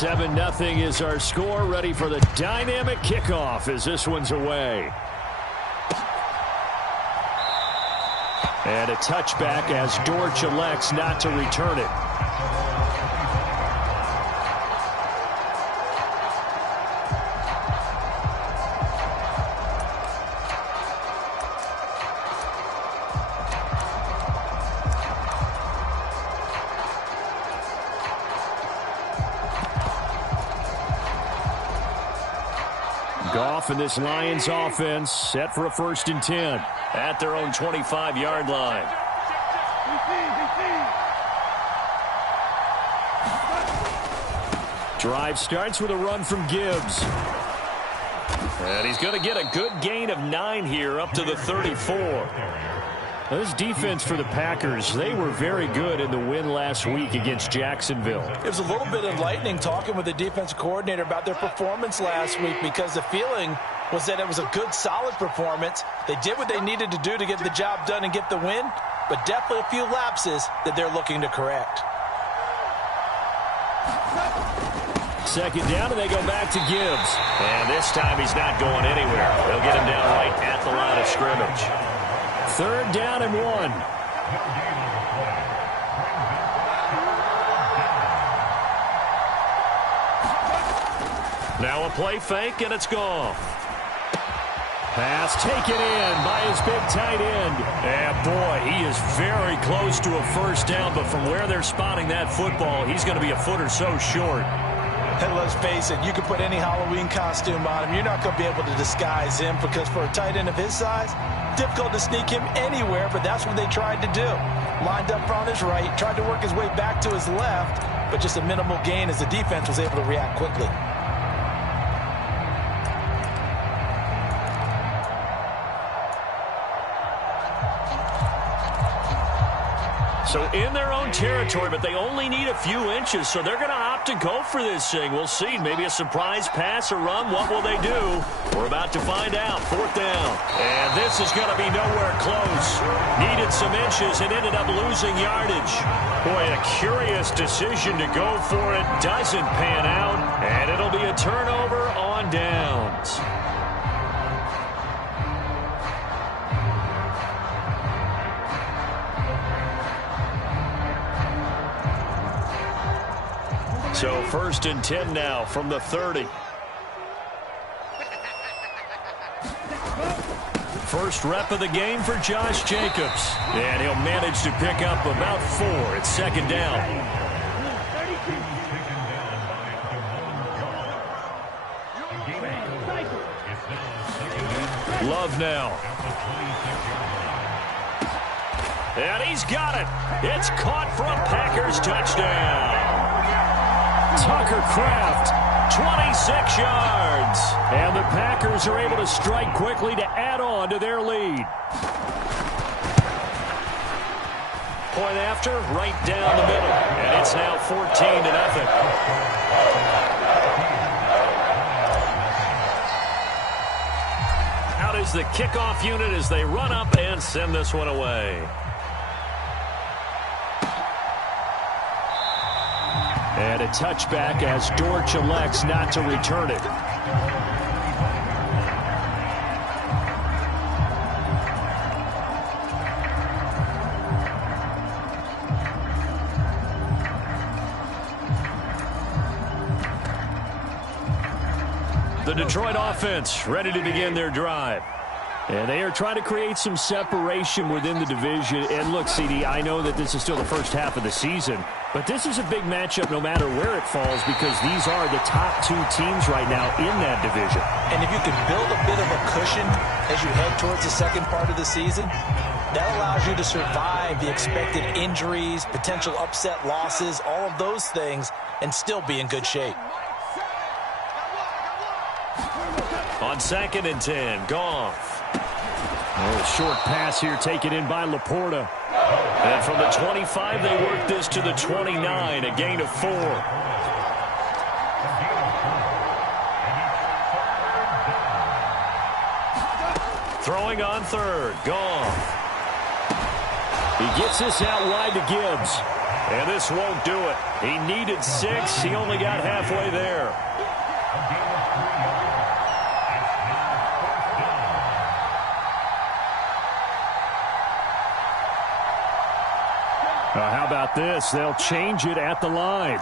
7-0 is our score. Ready for the dynamic kickoff as this one's away. And a touchback as Dortch elects not to return it. Goff and this Lions offense set for a 1st and 10 at their own 25-yard line. Drive starts with a run from Gibbs. And he's going to get a good gain of 9 here up to the 34. This defense for the Packers, they were very good in the win last week against Jacksonville. It was a little bit enlightening talking with the defensive coordinator about their performance last week, because the feeling was that it was a good, solid performance. They did what they needed to do to get the job done and get the win, but definitely a few lapses that they're looking to correct. 2nd down, and they go back to Gibbs. And this time he's not going anywhere. They'll get him down right at the line of scrimmage. 3rd down and 1. Now a play fake, and it's gone. Pass taken in by his big tight end. And boy, he is very close to a 1st down, but from where they're spotting that football, he's going to be a foot or so short. And let's face it, you can put any Halloween costume on him. You're not going to be able to disguise him, because for a tight end of his size, difficult to sneak him anywhere, but that's what they tried to do. Lined up on his right, tried to work his way back to his left, but just a minimal gain as the defense was able to react quickly. So in their own territory, but they only need a few inches, so they're going to opt to go for this thing. We'll see. Maybe a surprise pass or run. What will they do? We're about to find out. 4th down. And this is going to be nowhere close. Needed some inches and ended up losing yardage. Boy, a curious decision to go for it. Doesn't pan out, and it'll be a turnover on downs. So 1st and 10 now from the 30. First rep of the game for Josh Jacobs. And he'll manage to pick up about 4. It's 2nd down. Love now. And he's got it. It's caught for a Packers touchdown. Tucker Kraft, 26 yards. And the Packers are able to strike quickly to add on to their lead. Point after, right down the middle. And it's now 14-0. Out is the kickoff unit as they run up and send this one away. And a touchback as Dortch elects not to return it. The Detroit offense ready to begin their drive. And they are trying to create some separation within the division. And look, CD, I know that this is still the first half of the season, but this is a big matchup no matter where it falls, because these are the top 2 teams right now in that division. And if you can build a bit of a cushion as you head towards the second part of the season, that allows you to survive the expected injuries, potential upset losses, all of those things, and still be in good shape. On 2nd and 10, Goff. A short pass here taken in by Laporta. And from the 25, they work this to the 29, a gain of 4. Throwing on 3rd, Goff. He gets this out wide to Gibbs. And this won't do it. He needed 6. He only got halfway there. How about this? They'll change it at the line.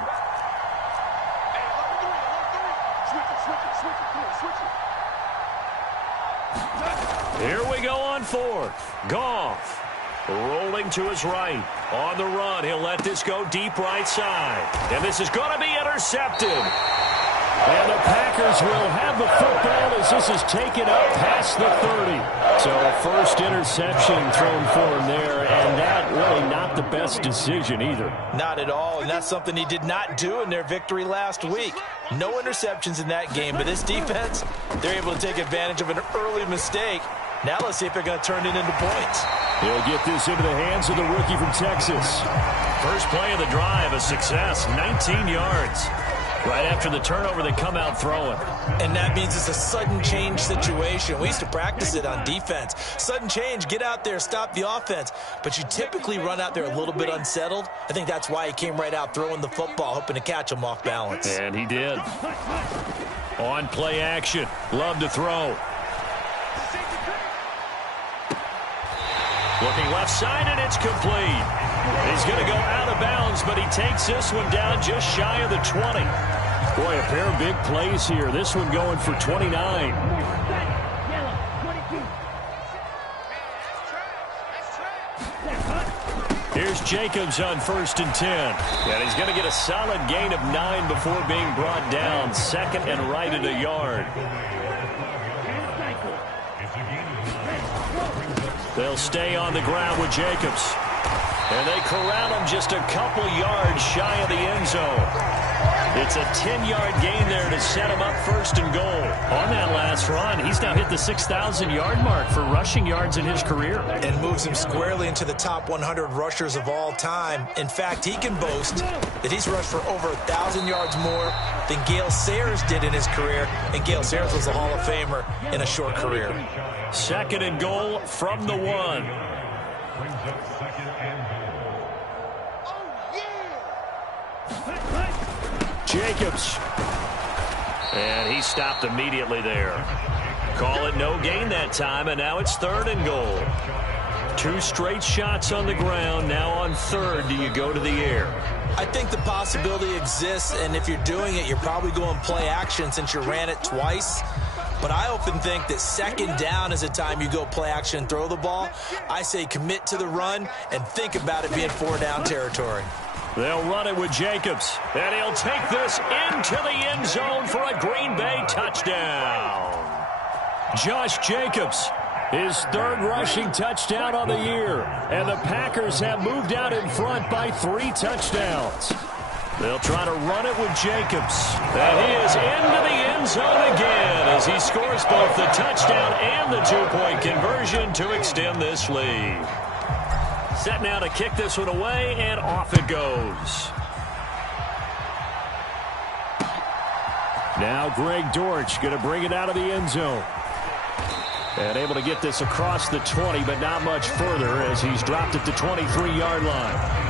Here we go on 4th. Goff rolling to his right. On the run, he'll let this go deep right side. And this is going to be intercepted. And the Packers will have the football as this is taken up past the 30. So a first interception thrown for him there, and that really not the best decision either. Not at all, and that's something he did not do in their victory last week. No interceptions in that game, but this defense, they're able to take advantage of an early mistake. Now let's see if they're going to turn it into points. He'll get this into the hands of the rookie from Texas. First play of the drive, a success, 19 yards. Right after the turnover, they come out throwing. And that means it's a sudden change situation. We used to practice it on defense. Sudden change, get out there, stop the offense. But you typically run out there a little bit unsettled. I think that's why he came right out throwing the football, hoping to catch him off balance. And he did. On play action, love to throw. Looking left side, and it's complete. He's going to go out of bounds, but he takes this one down just shy of the 20. Boy, a pair of big plays here. This one going for 29. Here's Jacobs on 1st and 10. And he's going to get a solid gain of 9 before being brought down. 2nd and right at a yard. They'll stay on the ground with Jacobs. And they corral him just a couple yards shy of the end zone. It's a 10-yard gain there to set him up 1st and goal. On that last run, he's now hit the 6,000-yard mark for rushing yards in his career. And moves him squarely into the top 100 rushers of all time. In fact, he can boast that he's rushed for over 1,000 yards more than Gale Sayers did in his career. And Gale Sayers was a Hall of Famer in a short career. 2nd and goal from the 1. Jacobs. And he stopped immediately there. Call it no gain that time, and now it's 3rd and goal. 2 straight shots on the ground. Now on 3rd, do you go to the air? I think the possibility exists, and if you're doing it, you're probably going play action since you ran it twice. But I often think that 2nd down is a time you go play action and throw the ball. I say commit to the run and think about it being 4-down territory. They'll run it with Jacobs, and he'll take this into the end zone for a Green Bay touchdown. Josh Jacobs, his 3rd rushing touchdown on the year, and the Packers have moved out in front by 3 touchdowns. They'll try to run it with Jacobs, and he is into the end zone again as he scores both the touchdown and the 2-point conversion to extend this lead. Set now to kick this one away, and off it goes. Now Greg Dortch going to bring it out of the end zone. And able to get this across the 20, but not much further as he's dropped it to 23-yard line.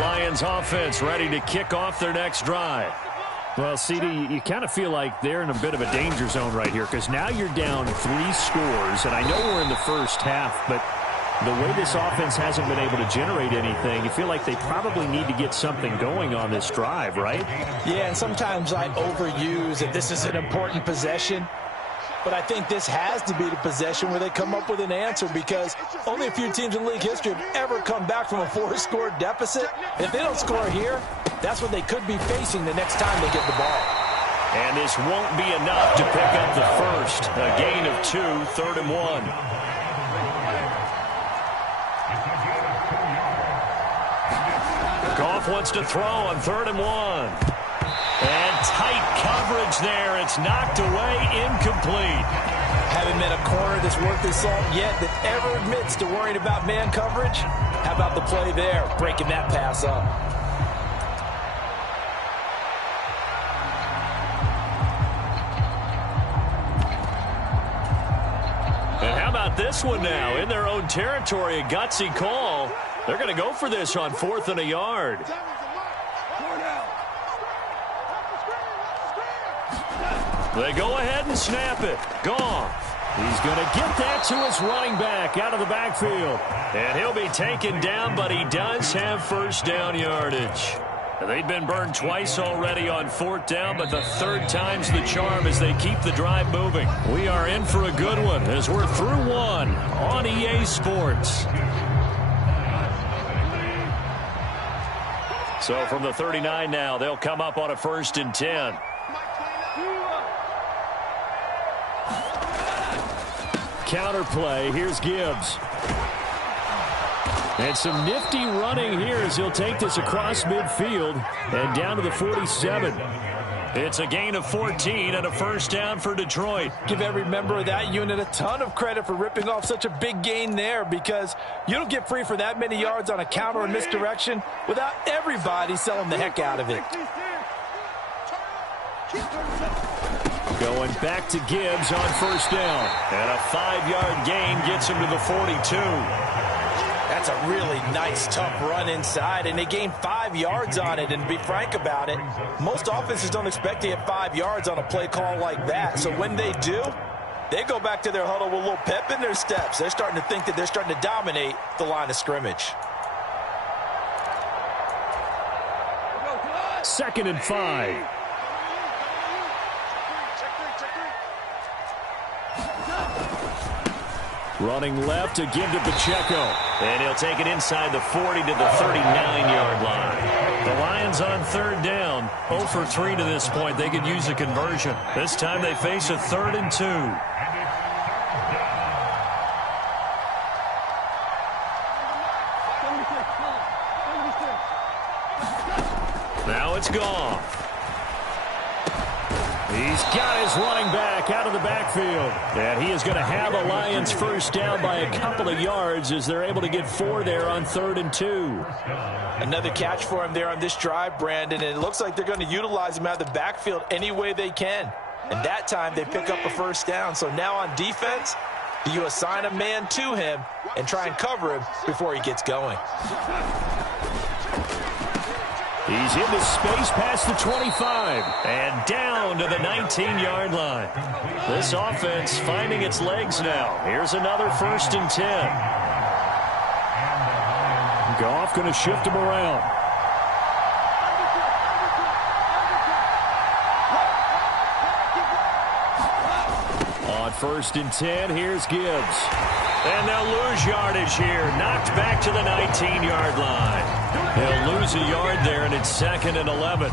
Lions offense ready to kick off their next drive. Well, CD, you kind of feel like they're in a bit of a danger zone right here because now you're down 3 scores, and I know we're in the first half, but the way this offense hasn't been able to generate anything, you feel like they probably need to get something going on this drive, right? Yeah, and sometimes I overuse that this is an important possession. But I think this has to be the possession where they come up with an answer because only a few teams in league history have ever come back from a 4-score deficit. If they don't score here, that's what they could be facing the next time they get the ball. And this won't be enough to pick up the first. A gain of 2, 3rd and 1. Goff wants to throw on 3rd and 1. And tight coverage there. It's knocked away, incomplete. Haven't met a corner that's worth his salt yet that ever admits to worrying about man coverage. How about the play there, breaking that pass up? And how about this one now? In their own territory, a gutsy call. They're going to go for this on 4th and a yard. They go ahead and snap it. Goff. He's going to get that to his running back out of the backfield. And he'll be taken down, but he does have first down yardage. They've been burned twice already on 4th down, but the 3rd time's the charm as they keep the drive moving. We are in for a good one as we're through one on EA Sports. So from the 39 now, they'll come up on a 1st and 10. Counter play. Here's Gibbs. And some nifty running here as he'll take this across midfield and down to the 47. It's a gain of 14 and a first down for Detroit. Give every member of that unit a ton of credit for ripping off such a big gain there, because you don't get free for that many yards on a counter or misdirection without everybody selling the heck out of it. Going back to Gibbs on first down. And a 5-yard gain gets him to the 42. That's a really nice, tough run inside, and they gained 5 yards on it. And to be frank about it, most offenses don't expect to get 5 yards on a play call like that. So when they do, they go back to their huddle with a little pep in their steps. They're starting to think that they're starting to dominate the line of scrimmage. 2nd and 5. Running left to give to Pacheco. And he'll take it inside the 40 to the 39-yard line. The Lions on 3rd down. 0 for 3 to this point. They could use a conversion. This time they face a 3rd and 2. Now it's Goff. He's got his running back out of the backfield. And he is going to have a Lions first down by a couple of yards as they're able to get 4 there on 3rd and 2. Another catch for him there on this drive, Brandon, and it looks like they're going to utilize him out of the backfield any way they can. And that time they pick up a first down. So now on defense, do you assign a man to him and try and cover him before he gets going? He's into space past the 25 and down to the 19-yard line. This offense finding its legs now. Here's another 1st and 10. Goff going to shift him around. On 1st and 10, here's Gibbs. And they'll lose yardage here. Knocked back to the 19-yard line. They'll lose a yard there, and it's 2nd and 11.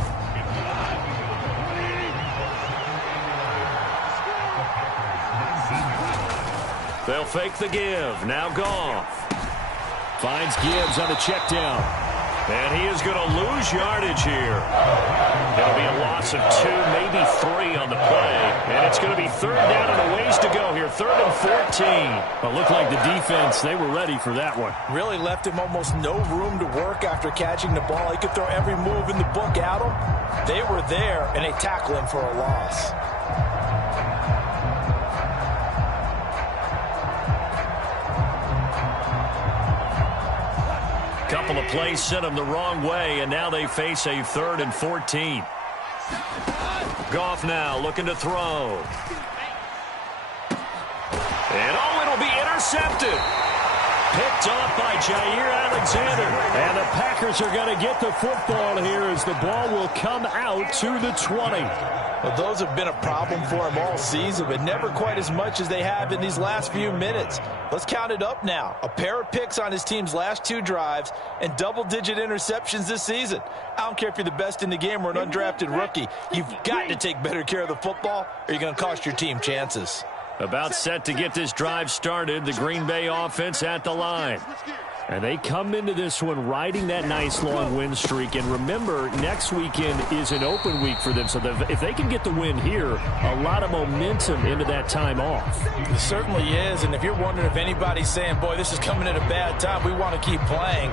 They'll fake the give. Now Goff. Finds Gibbs on the check down. And he is going to lose yardage here. It'll be a loss of 2, maybe 3 on the play. And it's going to be 3rd down and a ways to go here. 3rd and 14. Well, looked like the defense, they were ready for that one. Really left him almost no room to work after catching the ball. He could throw every move in the book at him. They were there, and they tackle him for a loss. Couple of plays sent them the wrong way, and now they face a 3rd and 14. Goff now looking to throw. And it'll be intercepted. Picked off by Jair Alexander. And the Packers are going to get the football here as the ball will come out to the 20. Well, those have been a problem for him all season, but never quite as much as they have in these last few minutes. Let's count it up now. A pair of picks on his team's last 2 drives and double-digit interceptions this season. I don't care if you're the best in the game or an undrafted rookie. You've got to take better care of the football or you're going to cost your team chances. About set to get this drive started, the Green Bay offense at the line. And they come into this one riding that nice long win streak. And remember, next weekend is an open week for them. So if they can get the win here, a lot of momentum into that time off. It certainly is. And if you're wondering if anybody's saying, boy, this is coming at a bad time, we want to keep playing,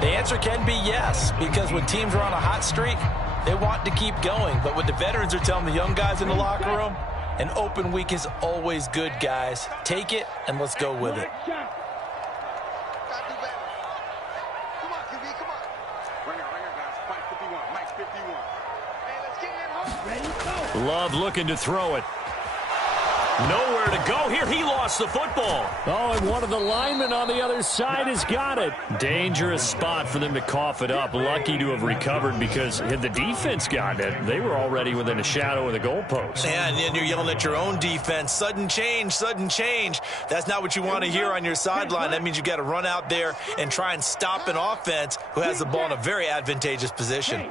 the answer can be yes. Because when teams are on a hot streak, they want to keep going. But what the veterans are telling the young guys in the locker room, An open week is always good, guys. Take it, and let's go with it. Love looking to throw it. Nowhere to go here. He lost the football. Oh, and one of the linemen on the other side has got it. Dangerous spot for them to cough it up. Lucky to have recovered because had the defense gotten it, they were already within a shadow of the goalpost. Yeah, and then you're yelling at your own defense. Sudden change, sudden change. That's not what you want to hear on your sideline. That means you got to run out there and try and stop an offense who has the ball in a very advantageous position.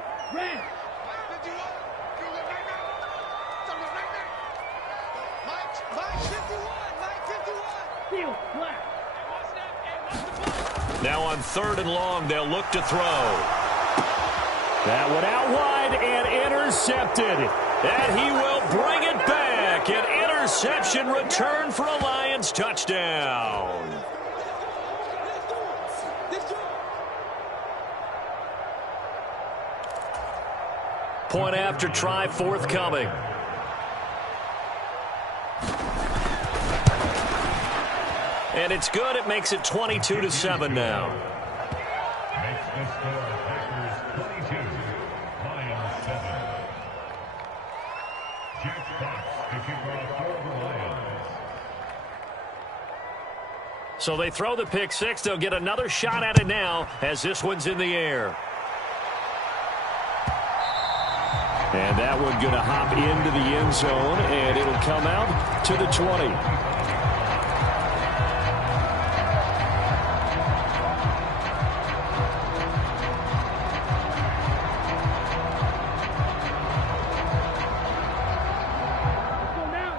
Now on 3rd and long, they'll look to throw. That one out wide and intercepted. And he will bring it back. An interception return for a Lions touchdown. Point after try forthcoming. And it's good. It makes it 22-7 now. Makes the score Packers 22, Lions 7. Jack Fox to kick off for the Lions. So they throw the pick six. They'll get another shot at it now as this one's in the air. And that one going to hop into the end zone, and it'll come out to the 20.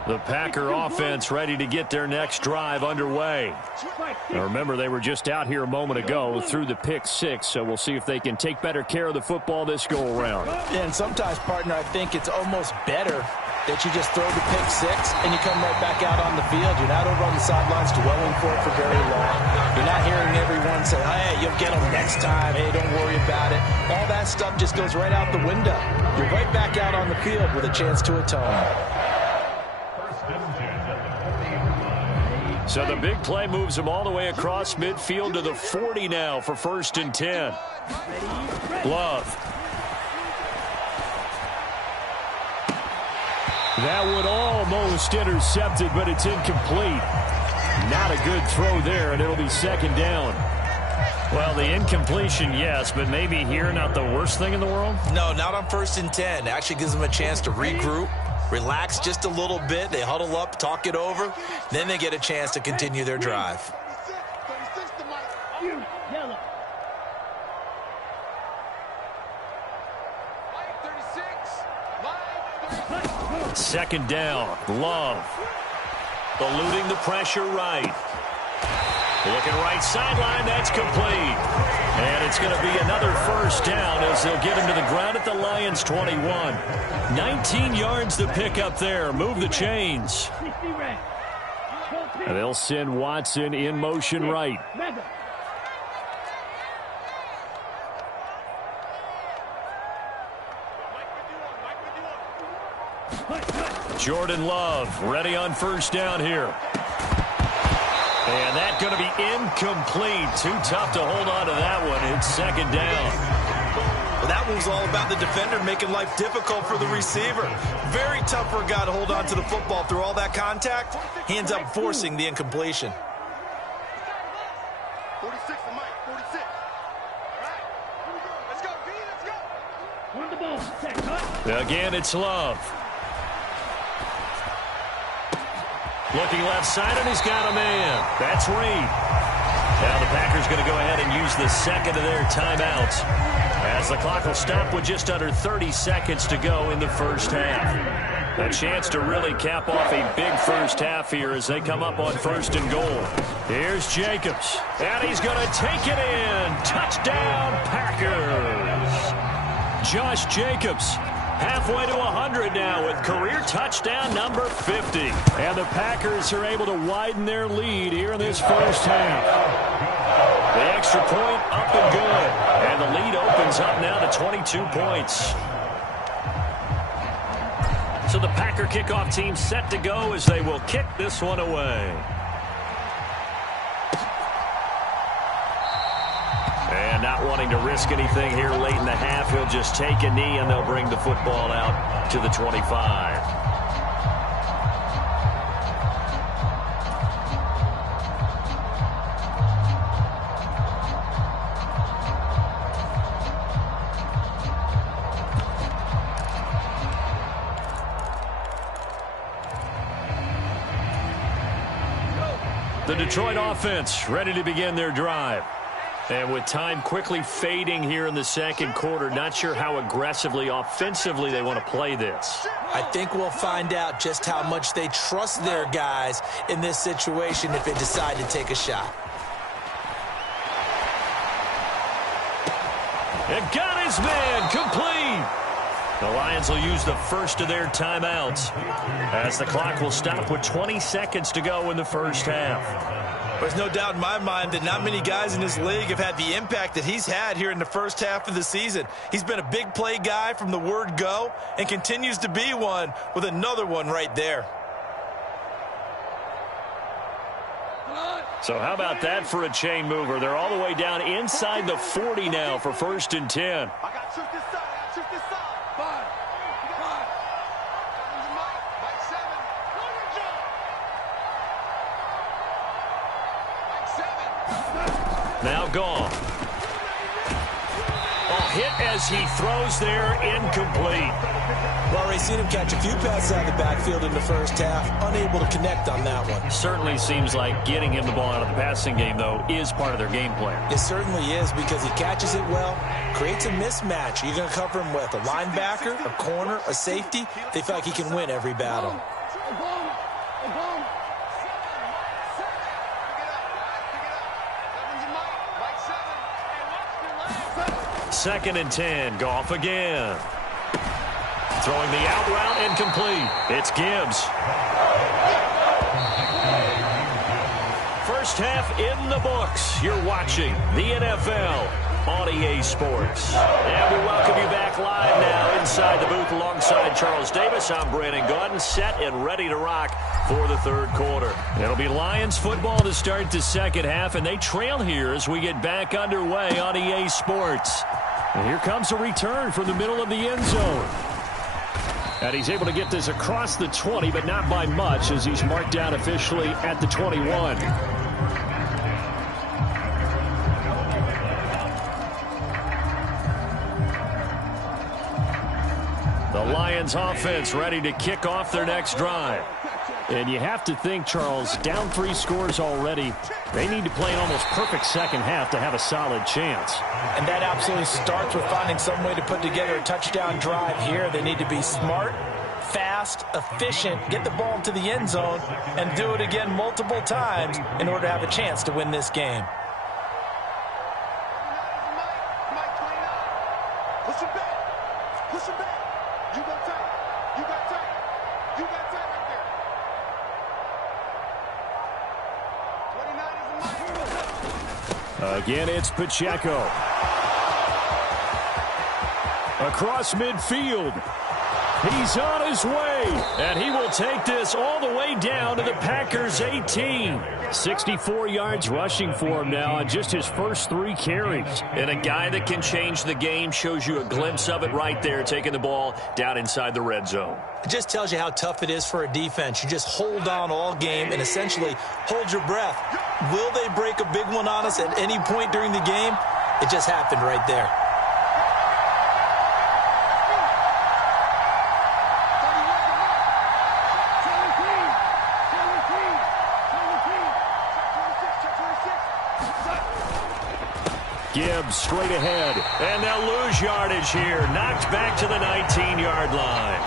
The Packer offense ready to get their next drive underway. Now remember, they were just out here a moment ago through the pick six, so we'll see if they can take better care of the football this go-around. Yeah, and sometimes, partner, I think it's almost better that you just throw the pick six and you come right back out on the field. You're not over on the sidelines dwelling for it for very long. You're not hearing everyone say, hey, you'll get them next time. Hey, don't worry about it. All that stuff just goes right out the window. You're right back out on the field with a chance to atone. So the big play moves them all the way across midfield to the 40 now for 1st and 10. Love. That one almost intercepted, but it's incomplete. Not a good throw there, and it'll be 2nd down. Well, the incompletion, yes, but maybe here not the worst thing in the world? No, not on 1st and 10. Actually gives them a chance to regroup. Relax just a little bit. They huddle up, talk it over. Then they get a chance to continue their drive. 2nd down. Love. Eluding the pressure right. Looking right sideline. That's complete. And it's going to be another 1st down as they'll get him to the ground at the Lions 21. 19 yards to pick up there. Move the chains. And they'll send Watson in motion right. Jordan Love ready on 1st down here. And that's going to be incomplete. Too tough to hold on to that one. It's 2nd down. Well, that one's all about the defender making life difficult for the receiver. Very tough for a guy to hold on to the football through all that contact. He ends up forcing the incompletion. 46 for Mike, 46. All right, here we go. Let's go, B, let's go. Run the ball. Again, it's Love. Looking left side, and he's got a man. That's Reed. Now the Packers going to go ahead and use the 2nd of their timeouts as the clock will stop with just under 30 seconds to go in the 1st half. A chance to really cap off a big 1st half here as they come up on 1st and goal. Here's Jacobs, and he's going to take it in. Touchdown, Packers. Josh Jacobs. Halfway to 100 now with career touchdown number 50. And the Packers are able to widen their lead here in this 1st half. The extra point up and good. And the lead opens up now to 22 points. So the Packer kickoff team set to go as they will kick this one away. And not wanting to risk anything here late in the half, he'll just take a knee and they'll bring the football out to the 25. The Detroit offense ready to begin their drive. And with time quickly fading here in the second quarter, not sure how aggressively, offensively they want to play this. I think we'll find out just how much they trust their guys in this situation if they decide to take a shot. And got his man complete. The Lions will use the first of their timeouts as the clock will stop with 20 seconds to go in the first half. There's no doubt in my mind that not many guys in this league have had the impact that he's had here in the first half of the season. He's been a big play guy from the word go and continues to be one with another one right there. So how about that for a chain mover? They're all the way down inside the 40 now for 1st and 10. I got to shoot this side. I got to shoot this side. Five. Mike 7. Mike 7. Now gone. Oh, hit as he throws there, incomplete. Well, we've seen him catch a few passes out of the backfield in the first half, unable to connect on that one. Certainly seems like getting him the ball out of the passing game, though, is part of their game plan. It certainly is because he catches it well, creates a mismatch. You're going to cover him with a linebacker, a corner, a safety. They feel like he can win every battle. Second and 10, Goff again. Throwing the out route incomplete. It's Gibbs. First half in the books. You're watching the NFL on EA Sports. And we welcome you back live now inside the booth alongside Charles Davis. I'm Brandon Gaudin, set and ready to rock for the third quarter. It'll be Lions football to start the second half, and they trail here as we get back underway on EA Sports. And here comes a return from the middle of the end zone. And he's able to get this across the 20, but not by much as he's marked down officially at the 21. The Lions offense ready to kick off their next drive. And you have to think, Charles, down 3 scores already. They need to play an almost perfect second half to have a solid chance. And that absolutely starts with finding some way to put together a touchdown drive here. They need to be smart, fast, efficient, get the ball into the end zone, and do it again multiple times in order to have a chance to win this game. Push him back. Push him back. You got tight. You got tight. You got tight right there. 29 is a Mike. Again, it's Pacheco. Across midfield. He's on his way, and he will take this all the way down to the Packers' 18. 64 yards rushing for him now on just his first 3 carries. And a guy that can change the game, shows you a glimpse of it right there, taking the ball down inside the red zone. It just tells you how tough it is for a defense. You just hold on all game and essentially hold your breath. Will they break a big one on us at any point during the game? It just happened right there. Gibbs straight ahead, and they'll lose yardage here. Knocked back to the 19-yard line.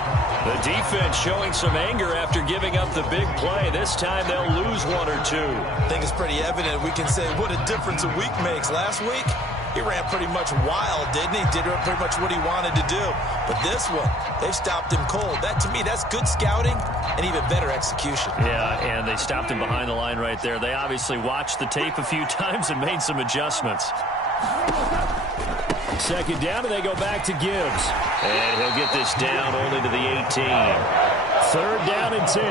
The defense showing some anger after giving up the big play. This time they'll lose 1 or 2. I think it's pretty evident. We can say what a difference a week makes. Last week, he ran pretty much wild, didn't he? Did pretty much what he wanted to do. But this one, they've stopped him cold. That, to me, that's good scouting and even better execution. Yeah, and they stopped him behind the line right there. They obviously watched the tape a few times and made some adjustments. Second down, and they go back to Gibbs. And he'll get this down only to the 18. 3rd down and 10.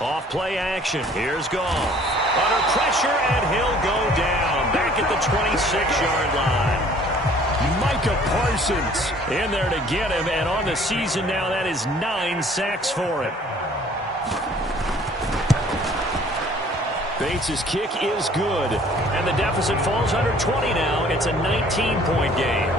Off play action. Here's Goff. Under pressure, and he'll go down. Back at the 26-yard line. Micah Parsons in there to get him, and on the season now, that is 9 sacks for him. Bates' kick is good, and the deficit falls under 20 now. It's a 19-point game.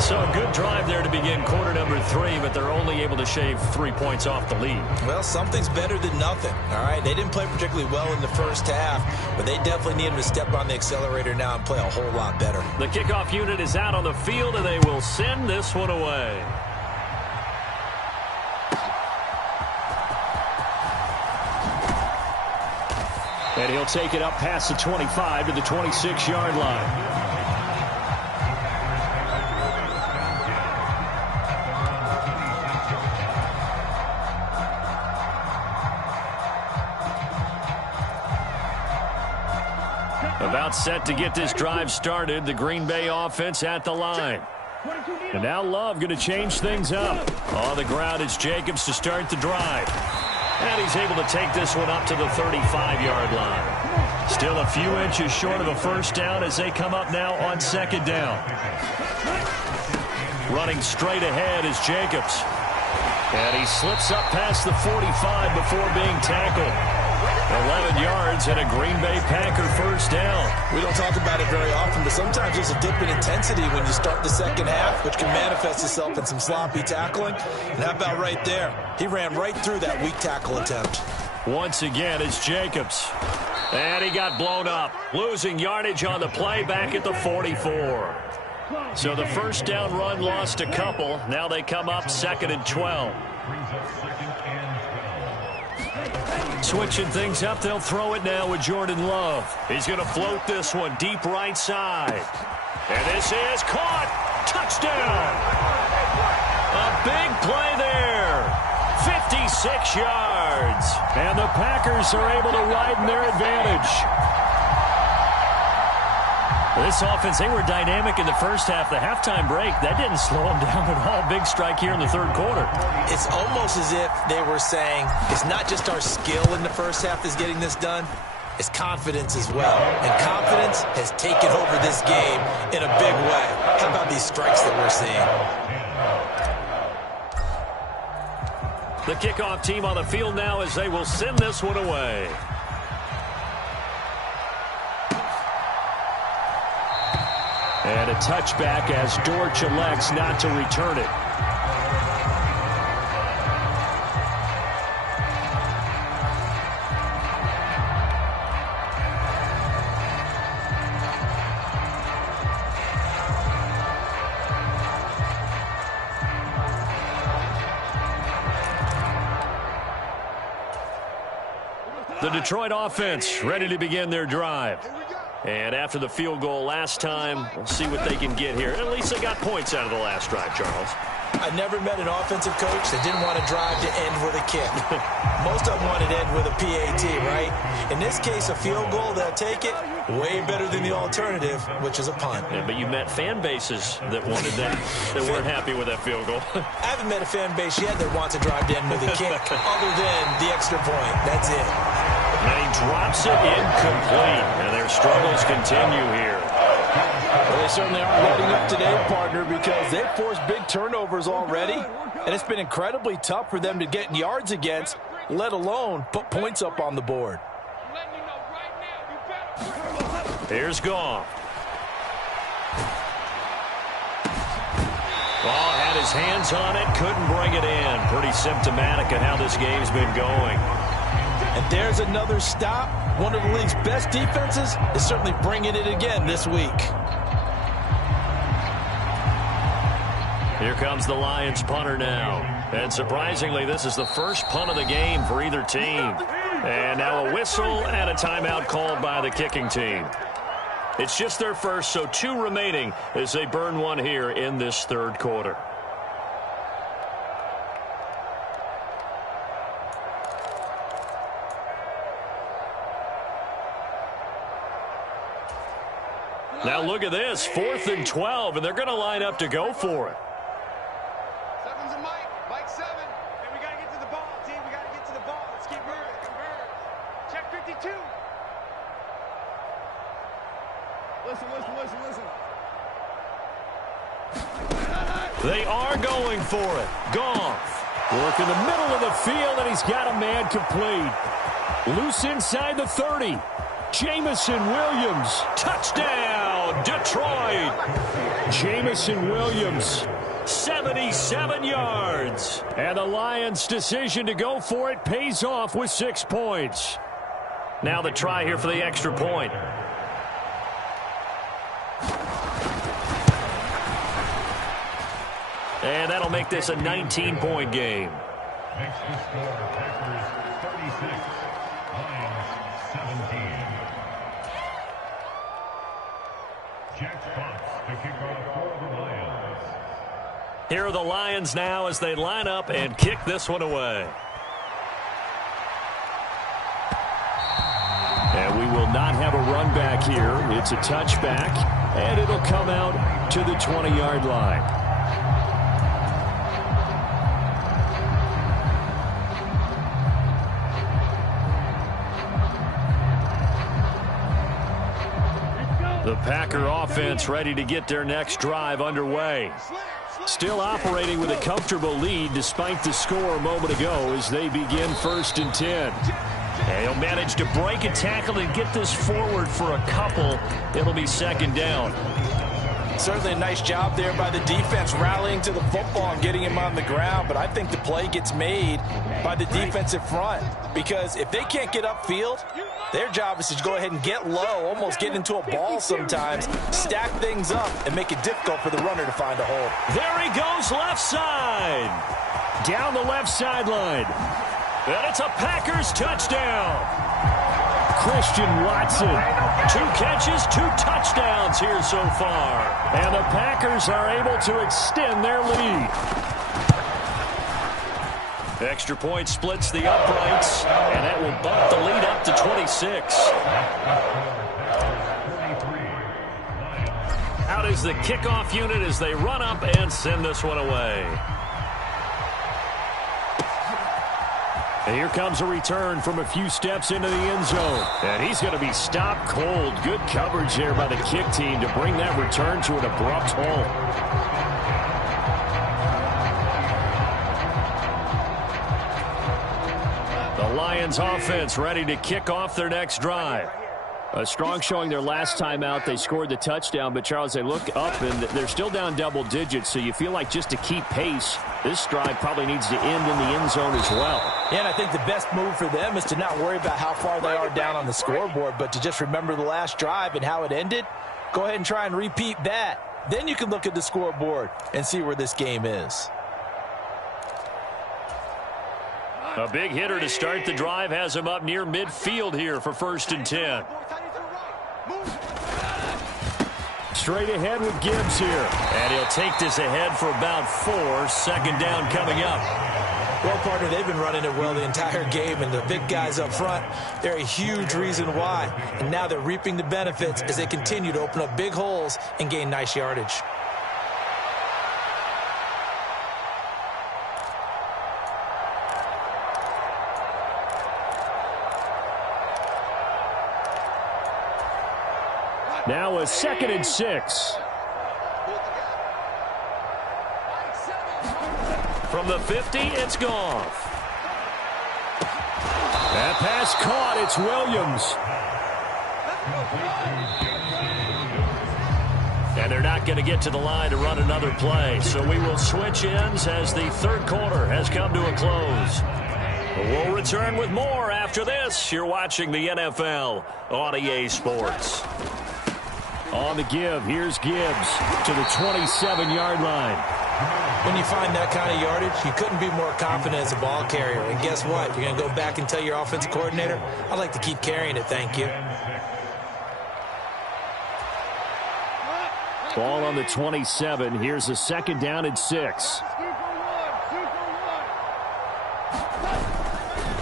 So a good drive there to begin quarter number 3, but they're only able to shave 3 points off the lead. Well, something's better than nothing, all right? They didn't play particularly well in the first half, but they definitely need them to step on the accelerator now and play a whole lot better. The kickoff unit is out on the field, and they will send this one away. And he'll take it up past the 25 to the 26-yard line. About set to get this drive started. The Green Bay offense at the line. And now Love going to change things up. On the ground, it's Jacobs to start the drive. And he's able to take this one up to the 35-yard line. Still a few inches short of a first down as they come up now on 2nd down. Running straight ahead is Jacobs. And he slips up past the 45 before being tackled. 11 yards and a Green Bay Packer first down. We don't talk about it very often, but sometimes there's a dip in intensity when you start the second half, which can manifest itself in some sloppy tackling. And how about right there? He ran right through that weak tackle attempt. Once again, it's Jacobs. And he got blown up, losing yardage on the play back at the 44. So the first down run lost a couple. Now they come up 2nd and 12. Switching things up, they'll throw it now with Jordan Love. He's going to float this one deep right side. And this is caught. Touchdown. A big play there. 56 yards. And the Packers are able to widen their advantage. This offense, they were dynamic in the first half. The halftime break, that didn't slow them down at all. Big strike here in the 3rd quarter. It's almost as if they were saying, it's not just our skill in the first half that's getting this done, it's confidence as well. And confidence has taken over this game in a big way. How about these strikes that we're seeing? The kickoff team on the field now as they will send this one away. And a touchback as Dortch elects not to return it. The Detroit offense ready to begin their drive. And after the field goal last time, we'll see what they can get here. At least they got points out of the last drive, Charles. I never met an offensive coach that didn't want to drive to end with a kick. Most of them wanted to end with a PAT, right? In this case, a field goal, they'll take it. Way better than the alternative, which is a punt. Yeah, but you met fan bases that wanted that, that weren't happy with that field goal. I haven't met a fan base yet that wants to drive to end with a kick, other than the extra point. That's it. And he drops it incomplete, and their struggles continue here. Well, they certainly aren't letting up today, partner, because they've forced big turnovers already, and it's been incredibly tough for them to get yards against, let alone put points up on the board. Here's Goff. Ball had his hands on it, couldn't bring it in. Pretty symptomatic of how this game's been going. And there's another stop. One of the league's best defenses is certainly bringing it again this week. Here comes the Lions punter now. And surprisingly, this is the first punt of the game for either team. And now a whistle and a timeout called by the kicking team. It's just their first, so 2 remaining as they burn one here in this 3rd quarter. Now look at this, 4th and 12, and they're going to line up to go for it. 7's a Mike. Mike 7. Hey, we got to get to the ball, team. We got to get to the ball. Let's keep moving. Check 52. Listen. They are going for it. Goff. Work in the middle of the field, and he's got a man complete. Loose inside the 30. Jamison Williams. Touchdown, Detroit. Jamison Williams, 77 yards. And the Lions' decision to go for it pays off with 6 points. Now the try here for the extra point. And that'll make this a 19-point game. Makes the score Packers 36, Lions 17. Jack Fox to kick off for the Lions. Here are the Lions now as they line up and kick this one away. And we will not have a run back here. It's a touchback, and it'll come out to the 20-yard line. The Packer offense ready to get their next drive underway. Still operating with a comfortable lead despite the score a moment ago as they begin 1st and 10. And he'll manage to break a tackle and get this forward for a couple. It'll be 2nd down. Certainly a nice job there by the defense rallying to the football and getting him on the ground, but I think the play gets made by the defensive front because if they can't get upfield, their job is to go ahead and get low, almost get into a ball sometimes, stack things up, and make it difficult for the runner to find a hole. There he goes left side. Down the left sideline. And it's a Packers touchdown. Christian Watson. 2 catches, 2 touchdowns here so far. And the Packers are able to extend their lead. Extra point splits the uprights, and that will bump the lead up to 26. Out is the kickoff unit as they run up and send this one away. And here comes a return from a few steps into the end zone. And he's going to be stopped cold. Good coverage there by the kick team to bring that return to an abrupt halt. The Lions offense ready to kick off their next drive. A strong showing their last time out. They scored the touchdown, but Charles, they look up and they're still down double digits, so you feel like just to keep pace, this drive probably needs to end in the end zone as well. Yeah, and I think the best move for them is to not worry about how far they are down on the scoreboard, but to just remember the last drive and how it ended. Go ahead and try and repeat that. Then you can look at the scoreboard and see where this game is. A big hitter to start the drive has him up near midfield here for 1st and 10. Straight ahead with Gibbs here. And he'll take this ahead for about 4. 2nd down coming up. Well, partner, they've been running it well the entire game, and the big guys up front, they're a huge reason why. And now they're reaping the benefits as they continue to open up big holes and gain nice yardage. Now a 2nd and 6. From the 50, it's Goff. That pass caught. It's Williams. And they're not going to get to the line to run another play. So we will switch ends as the 3rd quarter has come to a close. We'll return with more after this. You're watching the NFL on EA Sports. On the give, here's Gibbs to the 27-yard line. When you find that kind of yardage, you couldn't be more confident as a ball carrier. And guess what? You're going to go back and tell your offensive coordinator, I'd like to keep carrying it, thank you. Ball on the 27. Here's a 2nd down and 6.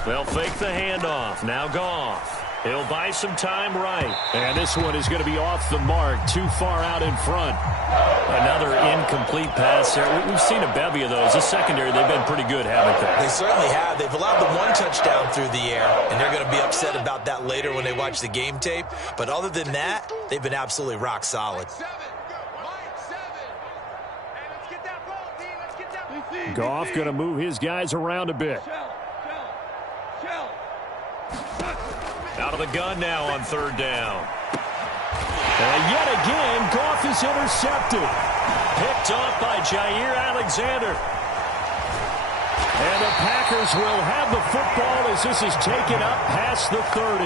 They'll fake the handoff. Now Goff. He'll buy some time right. And this one is going to be off the mark, too far out in front. Another incomplete pass there. We've seen a bevy of those. The secondary, they've been pretty good, haven't they? They certainly have. They've allowed the one touchdown through the air, and they're going to be upset about that later when they watch the game tape. But other than that, they've been absolutely rock solid. Goff going to move his guys around a bit. Out of the gun now on third down. And yet again, Goff is intercepted. Picked off by Jair Alexander. And the Packers will have the football as this is taken up past the 30.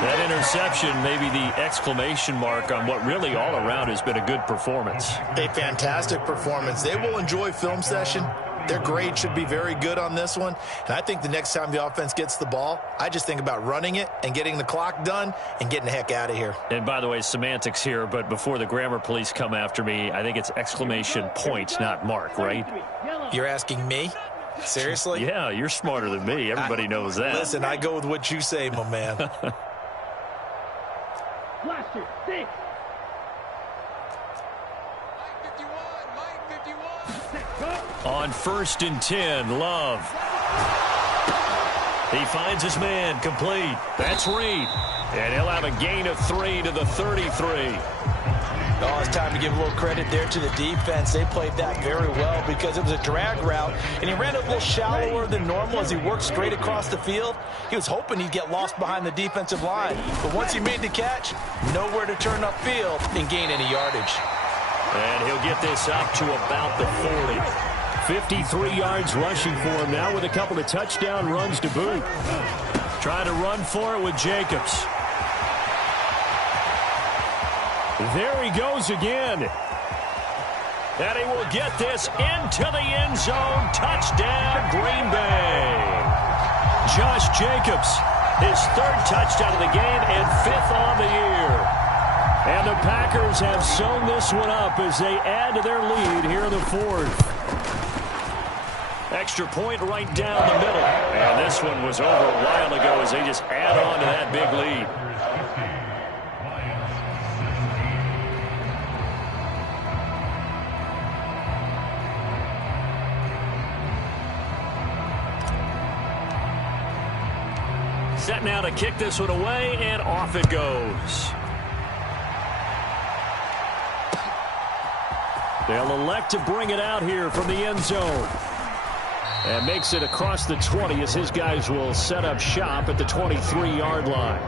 That interception may be the exclamation mark on what really all around has been a good performance. A fantastic performance. They will enjoy film session. Their grade should be very good on this one. And I think the next time the offense gets the ball, I just think about running it and getting the clock done and getting the heck out of here. And by the way, semantics here, but before the grammar police come after me, I think it's exclamation point, not mark, right? You're asking me? Seriously? Yeah, you're smarter than me. Everybody knows that. Listen, I go with what you say, my man. Blaster, six. On 1st and 10, Love. He finds his man, complete. That's Reed. And he'll have a gain of 3 to the 33. Oh, it's time to give a little credit there to the defense. They played that very well because it was a drag route, and he ran a little shallower than normal as he worked straight across the field. He was hoping he'd get lost behind the defensive line, but once he made the catch, nowhere to turn upfield and gain any yardage. And he'll get this up to about the 40. 53 yards rushing for him now with a couple of touchdown runs to boot. Trying to run for it with Jacobs. There he goes again. And he will get this into the end zone. Touchdown, Green Bay. Josh Jacobs, his 3rd touchdown of the game and 5th on the year. And the Packers have sewn this one up as they add to their lead here in the 4th. Extra point right down the middle. And this one was over a while ago as they just add on to that big lead. Set now to kick this one away, and off it goes. They'll elect to bring it out here from the end zone. And makes it across the 20 as his guys will set up shop at the 23-yard line.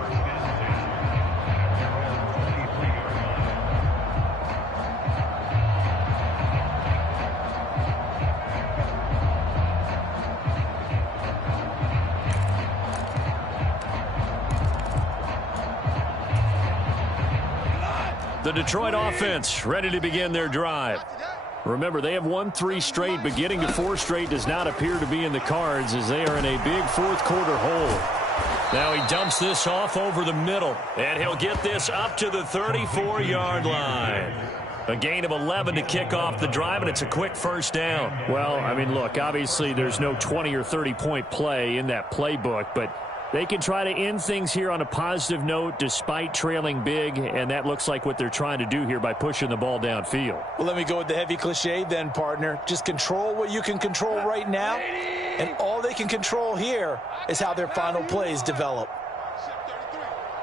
The Detroit offense ready to begin their drive. Remember, they have won 3 straight, but getting to 4 straight does not appear to be in the cards as they are in a big 4th quarter hole. Now he dumps this off over the middle, and he'll get this up to the 34-yard line. A gain of 11 to kick off the drive, and it's a quick first down. Well, I mean, look, obviously there's no 20 or 30-point play in that playbook, but they can try to end things here on a positive note despite trailing big, and that looks like what they're trying to do here by pushing the ball downfield. Well, let me go with the heavy cliche then, partner. Just control what you can control right now, and all they can control here is how their final plays develop.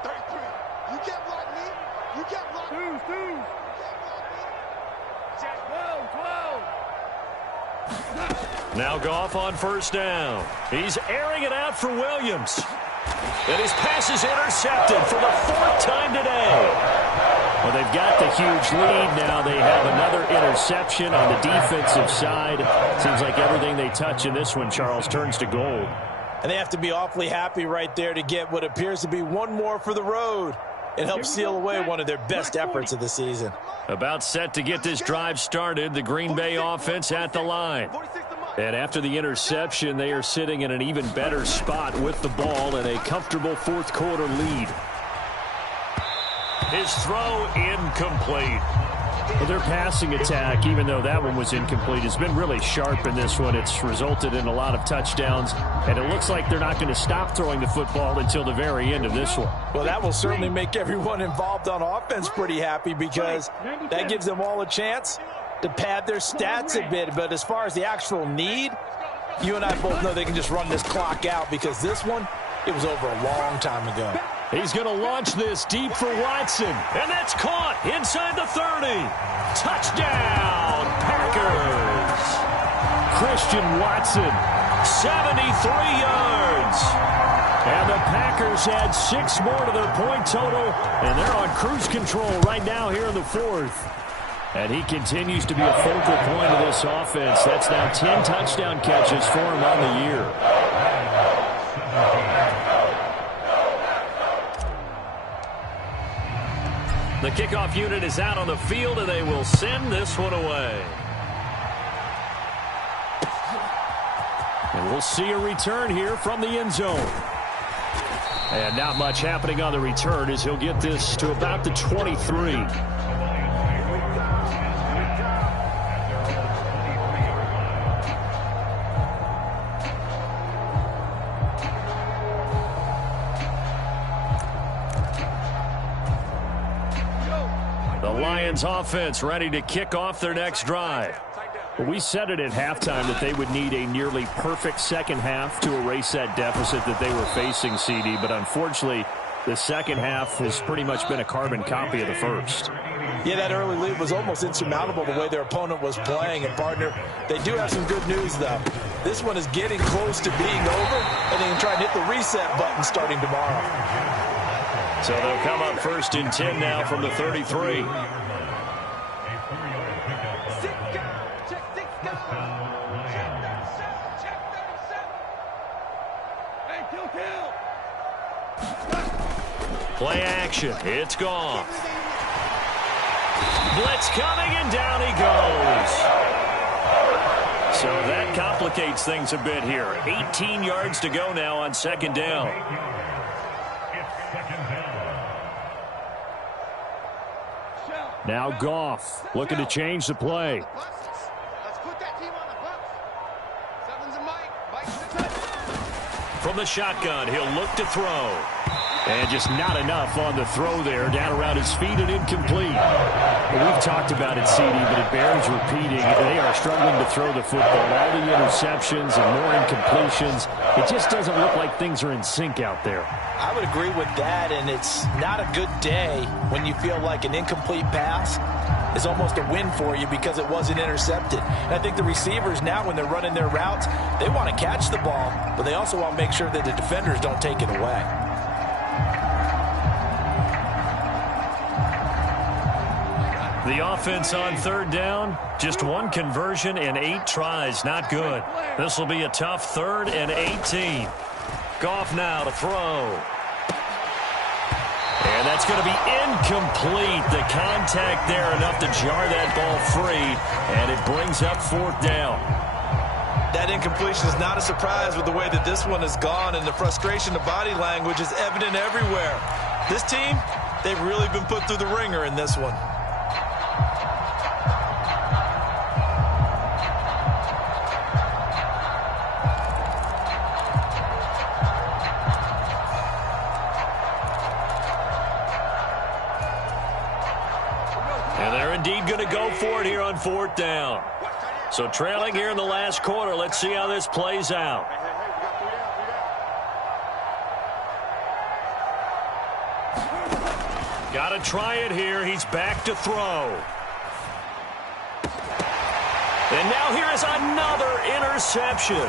33. You can't block me. You can't block me. Now Goff on first down. He's airing it out for Williams. And his pass is intercepted for the 4th time today. Well, they've got the huge lead now. They have another interception on the defensive side. Seems like everything they touch in this one, Charles, turns to gold. And they have to be awfully happy right there to get what appears to be one more for the road. It helps seal away one of their best efforts of the season. About set to get this drive started, the Green Bay offense at the line. And after the interception, they are sitting in an even better spot with the ball and a comfortable 4th quarter lead. His throw incomplete. Well, their passing attack, even though that one was incomplete, has been really sharp in this one. It's resulted in a lot of touchdowns, and it looks like they're not going to stop throwing the football until the very end of this one. Well, that will certainly make everyone involved on offense pretty happy because that gives them all a chance to pad their stats a bit. But as far as the actual need, you and I both know they can just run this clock out because this one, it was over a long time ago. He's going to launch this deep for Watson. And that's caught inside the 30. Touchdown, Packers. Christian Watson, 73 yards. and the Packers add 6 more to their point total, and they're on cruise control right now here in the 4th. And he continues to be a focal point of this offense. That's now 10 touchdown catches for him on the year. The kickoff unit is out on the field, and they will send this one away. And we'll see a return here from the end zone. And not much happening on the return as he'll get this to about the 23. Lions offense ready to kick off their next drive. We said it at halftime that they would need a nearly perfect second half to erase that deficit that they were facing, CD, but unfortunately the second half has pretty much been a carbon copy of the first. Yeah, that early lead was almost insurmountable the way their opponent was playing. And, partner, they do have some good news, though. This one is getting close to being over, and they can try and hit the reset button starting tomorrow. So they'll come up 1st and 10 now from the 33. Play action. It's gone. Blitz coming, and down he goes. So that complicates things a bit here. 18 yards to go now on 2nd down. Now Goff looking to change the play. Let's put that team on the bus. 7's a Mike. From the shotgun, he'll look to throw. And just not enough on the throw there. Down around his feet and incomplete. Well, we've talked about it, CD, but it bears repeating. They are struggling to throw the football. All the interceptions and more incompletions. It just doesn't look like things are in sync out there. I would agree with that, and it's not a good day when you feel like an incomplete pass is almost a win for you because it wasn't intercepted. And I think the receivers now, when they're running their routes, they want to catch the ball, but they also want to make sure that the defenders don't take it away. The offense on 3rd down, just 1 conversion and 8 tries. Not good. This will be a tough 3rd and 18. Goff now to throw. And that's going to be incomplete. The contact there enough to jar that ball free, and it brings up 4th down. That incompletion is not a surprise with the way that this one has gone, and the frustration, the body language is evident everywhere. This team, they've really been put through the ringer in this one. And they're indeed going to go for it here on 4th down. So trailing here in the last quarter. Let's see how this plays out. Got to try it here. He's back to throw. And now here is another interception.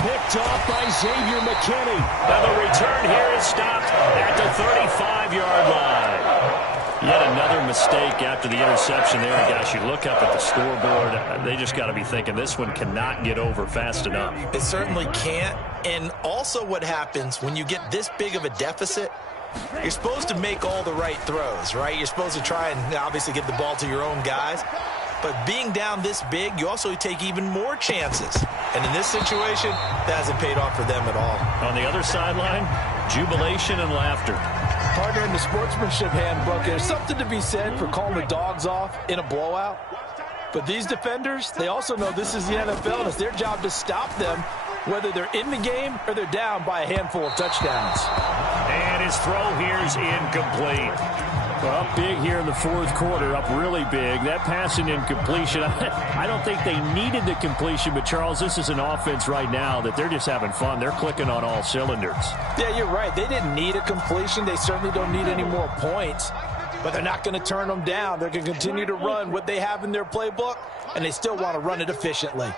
Picked off by Xavier McKinney. Now the return here is stopped at the 35-yard line. Yet another mistake after the interception there. Gosh, you look up at the scoreboard. They just got to be thinking this one cannot get over fast enough. It certainly can't. And also what happens when you get this big of a deficit, you're supposed to make all the right throws, right? You're supposed to try and obviously get the ball to your own guys. But being down this big, you also take even more chances. And in this situation, that hasn't paid off for them at all. On the other sideline, jubilation and laughter. Partner, in the sportsmanship handbook, there's something to be said for calling the dogs off in a blowout. But these defenders, they also know this is the NFL, and it's their job to stop them, whether they're in the game or they're down by a handful of touchdowns. And his throw here is incomplete. Well, up big here in the fourth quarter, up really big. That pass and incompletion, I don't think they needed the completion, but, Charles, this is an offense right now that they're just having fun. They're clicking on all cylinders. Yeah, you're right. They didn't need a completion. They certainly don't need any more points, but they're not going to turn them down. They're going to continue to run what they have in their playbook, and they still want to run it efficiently.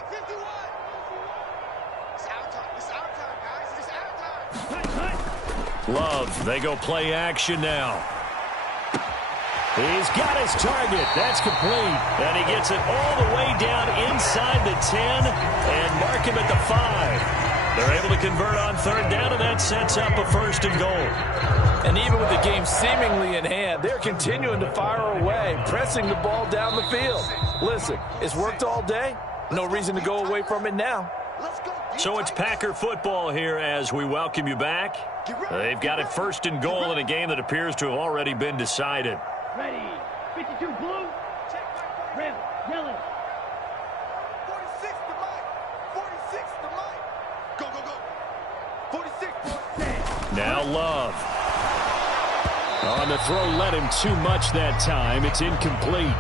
Love, they go play action now. He's got his target. That's complete. And he gets it all the way down inside the 10 and mark him at the 5. They're able to convert on third down, and that sets up a 1st and goal. And even with the game seemingly in hand, they're continuing to fire away, pressing the ball down the field. Listen, it's worked all day. No reason to go away from it now. So it's Packer football here as we welcome you back. They've got it 1st and goal in a game that appears to have already been decided. Ready. 52 blue. Red, yellow. 46 to Mike. 46 to Mike. Go, go, go. 46, boy. Now Love. On the throw, let him too much that time. It's incomplete.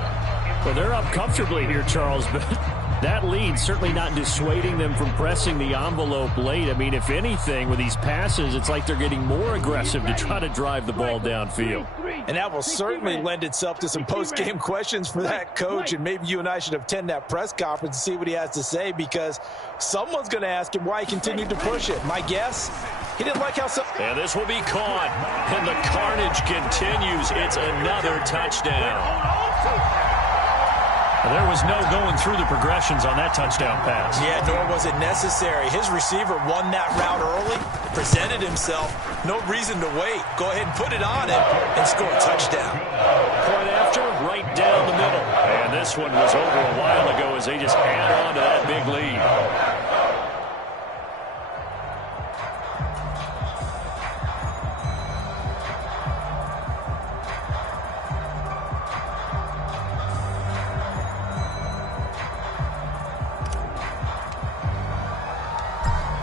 Well, they're up comfortably here, Charles, but that lead certainly not dissuading them from pressing the envelope late. I mean, if anything, with these passes, it's like they're getting more aggressive to try to drive the ball downfield. And that will certainly lend itself to some post-game questions for that coach, and maybe you and I should attend that press conference and see what he has to say, because someone's going to ask him why he continued to push it. My guess, he didn't like how some... And this will be caught, and the carnage continues. It's another touchdown. There was no going through the progressions on that touchdown pass. Yeah, nor was it necessary. His receiver won that route early, presented himself. No reason to wait. Go ahead and put it on him and score a touchdown. Point after, right down the middle. And this one was over a while ago as they just add on to that big lead.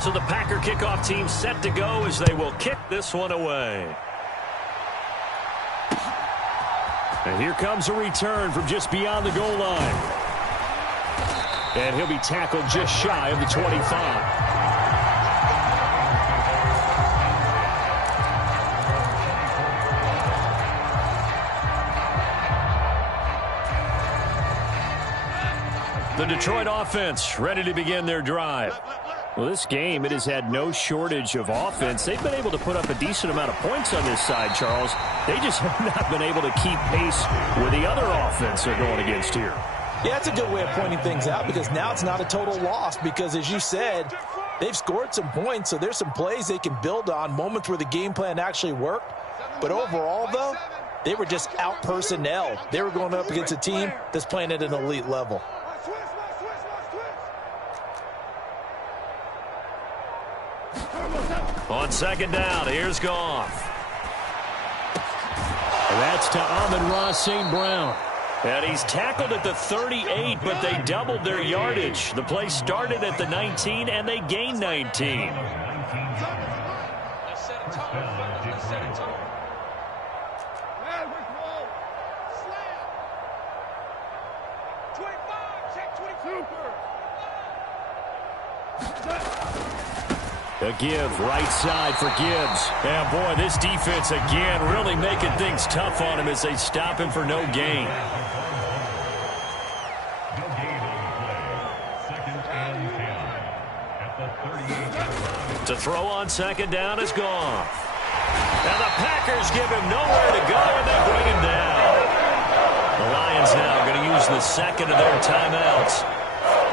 So the Packer kickoff team set to go as they will kick this one away. And here comes a return from just beyond the goal line. And he'll be tackled just shy of the 25. The Detroit offense ready to begin their drive. Well, this game, it has had no shortage of offense. They've been able to put up a decent amount of points on this side, Charles. They just have not been able to keep pace with the other offense they're going against here. Yeah, that's a good way of pointing things out, because now it's not a total loss, because as you said, they've scored some points, so there's some plays they can build on, moments where the game plan actually worked. But overall, though, they were just out personnel. They were going up against a team that's playing at an elite level. On second down, here's Goff. And that's to Amon-Ra St. Brown. And he's tackled at the 38, but they doubled their yardage. The play started at the 19, and they gained 19. A give right side for Gibbs. And boy, this defense again really making things tough on him as they stop him for no gain. No gain on the play. 2nd and 10 at the 38. To throw on second down is Goff. And the Packers give him nowhere to go, and they bring him down. The Lions now going to use the second of their timeouts,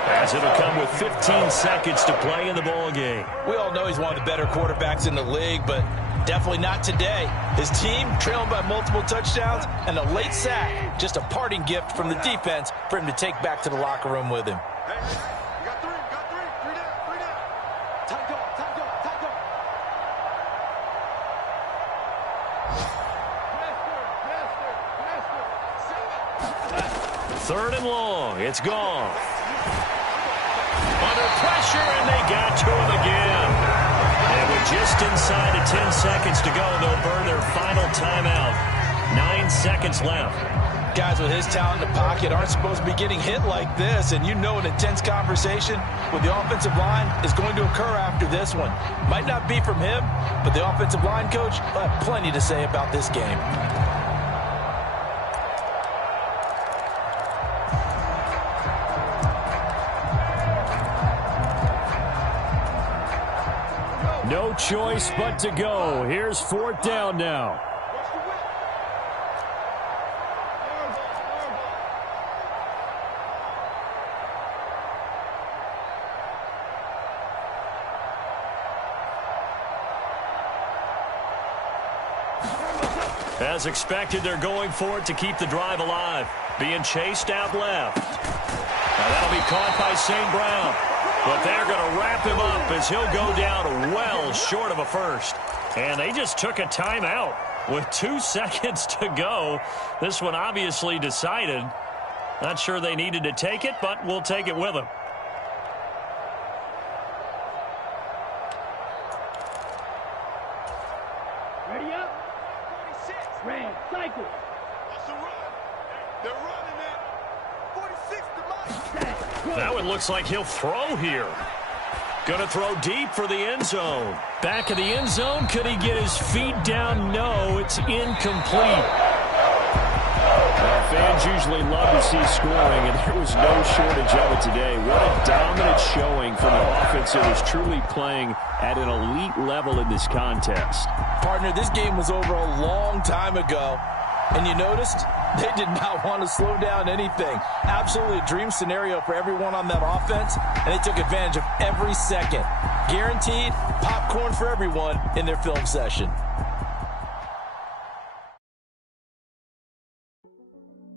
as it'll come with 15 seconds to play in the ball game. We all know he's one of the better quarterbacks in the league, but definitely not today. His team trailing by multiple touchdowns, and a late sack, just a parting gift from the defense for him to take back to the locker room with him. Hey, you got three down. Time go. 3rd and long. It's gone. Under pressure, and they got to him again. And with just inside of 10 seconds to go, they'll burn their final timeout. 9 seconds left. Guys with his talent in the pocket aren't supposed to be getting hit like this, and you know an intense conversation with the offensive line is going to occur after this one. Might not be from him, but the offensive line coach will have plenty to say about this game. No choice but to go. Here's 4th down now. As expected, they're going for it to keep the drive alive. Being chased out left. Now that'll be caught by St. Brown. But they're going to wrap him up as he'll go down well short of a first. And they just took a timeout with 2 seconds to go. This one obviously decided. Not sure they needed to take it, but we'll take it with them. Ready up? 46. Red, cycle. That's a run. They're running it. 46 to Mike. That one looks like he'll throw here. Going to throw deep for the end zone. Back of the end zone. Could he get his feet down? No, it's incomplete. Well, fans usually love to see scoring, and there was no shortage of it today. What a dominant showing from an offense that was truly playing at an elite level in this contest. Partner, this game was over a long time ago, and you noticed they did not want to slow down anything. Absolutely a dream scenario for everyone on that offense, and they took advantage of every second. Guaranteed popcorn for everyone in their film session.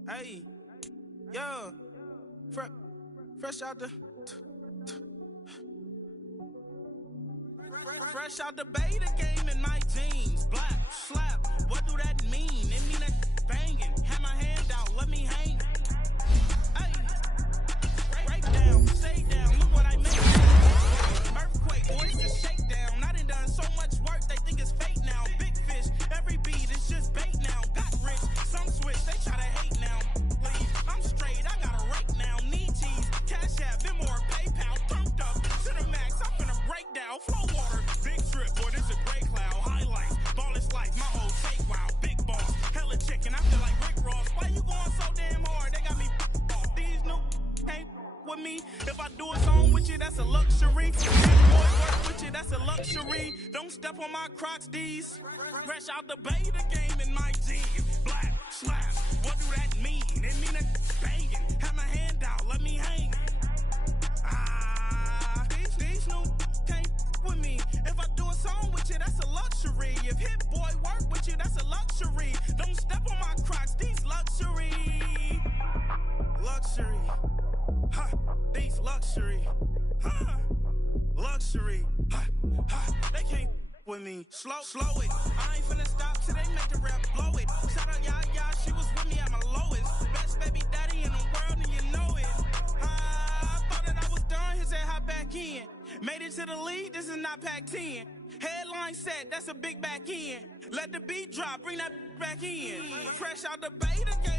Hey, yo, fresh out the fresh out the beta game in my jeans. Black slap, what do that mean? It mean that banging. Have my hand out, let me hang. Hey, break down, stay down. Look what I made. Earthquake, boys, just shake down. I done so much work, they think it's fake now. Big fish, every beat is just bait now. Got rich, some switch, they try to hate now. Please, I'm straight, I got a rake now. Need cheese, cash app, Venmo or PayPal. Turned up to the max, I'm finna break down. Flow water, big trip, boy, this a gray cloud. Highlights, ball is life, my whole take wow. Big boss, hella chicken, I feel like Rick Ross. Why you going so damn hard? They got me off. These new ain't with me. If I do a song with you, that's a luxury. If boy work with you, that's a luxury. Don't step on my Crocs, D's. Fresh out the beta game in my jeans. Black slap, what do that mean? It mean that banging. Have my hand out, let me hang. These new can't with me. If I do a song with you, that's a luxury. If Hit Boy work with you, that's a luxury. Don't step on my Crocs, these luxury. Luxury. Ha, these luxury. Ha, luxury. Ha, ha, they can't with me. Slow it. I ain't finna stop till they make the rap blow it. Shout out Yaya, she was with me at my lowest. Best baby daddy in the world, and you know it. I thought that I was done, he said hop back in. Made it to the league, this is not Pac-10. Headline set, that's a big back end. Let the beat drop, bring that back in. Fresh out the beta game.